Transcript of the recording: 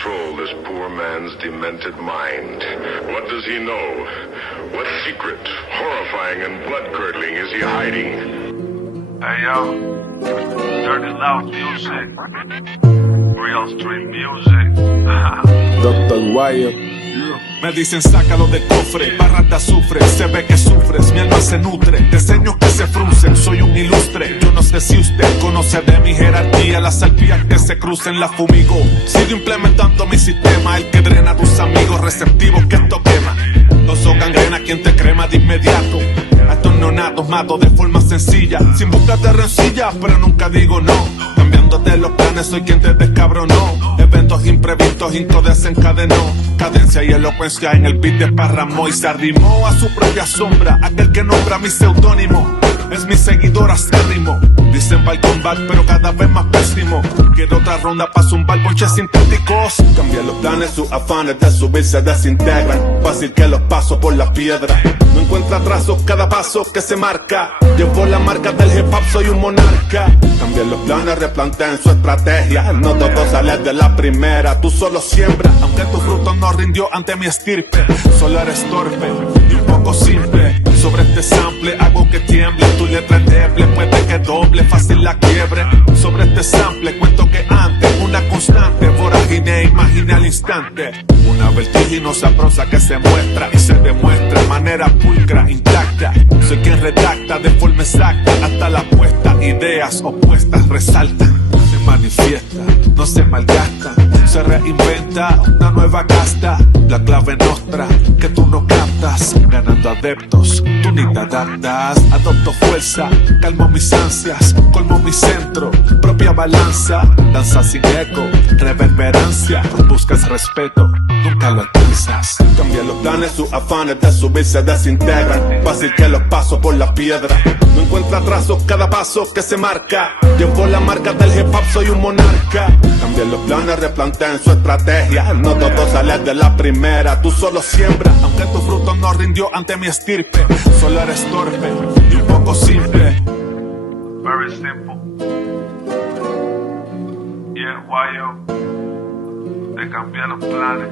control this poor man's demented mind? What does he know? What secret, horrifying and blood-curdling, is he hiding? Hey yo, dirty loud music, real street music. Dr. Wire. Me dicen sácalo del cofre, barras de azufre, se ve que sufres, mi alma se nutre, de seños que se fruncen, soy un ilustre. Yo no sé si usted conoce de mi jerarquía, las arpías que se crucen la fumigo. Sigo implementando mi sistema, el que drena a tus amigos receptivos que esto quema. No son gangrena quien te crema de inmediato. A estos neonatos mato de forma sencilla, sin buscar de rencilla, pero nunca digo no. Cambiándote los planes, soy quien te descabronó. Eventos imprevistos, Inco desencadenó. Cadencia y elocuencia en el beat desparramó y se arrimó a su propia sombra. Aquel que nombra mi seudónimo es mi seguidor acérrimo. Dicen va al combat, pero cada vez más pésimo. Quiero otra ronda pa' zumbar ponches sintéticos. Cambian los planes, sus afanes de subir se desintegran. Fácil que los paso por la piedra. No encuentra trazos cada paso que se marca. Llevo la marca del hip hop, soy un monarca. Cambian los planes, replanteen su estrategia. No todo sale de la primera, tú solo siembra. Aunque tu fruto no rindió ante mi estirpe, solo eres torpe y un poco simple. Sobre este sample hago que tiemble, tu letra endeble, puede que doble, fácil la quiebre. Sobre este sample cuento que antes, una constante vorágine, imagina al instante. Una vertiginosa prosa que se muestra y se demuestra de manera pulcra, intacta. Soy quien redacta de forma exacta hasta la puesta, ideas opuestas resaltan. Se manifiesta, no se malgasta, se reinventa una nueva casta. La clave nostra que tú no captas, ganando adeptos, tú ni te adaptas. Adopto fuerza, calmo mis ansias, colmo mi centro, propia balanza. Danza sin eco, reverberancia, buscas respeto, nunca lo alcanzas. Cambian los planes, sus afanes de subir se desintegran. Fácil que los paso por la piedra. No encuentra trazos cada paso que se marca. Llevo la marca del hip hop, soy un monarca. Cambian los planes, replanteen su estrategia. No todo sale de la primera, tú solo siembra. Aunque tu fruto no rindió ante mi estirpe, solo eres torpe y un poco simple. Very simple. Yeah, why yo? Te cambié los planes.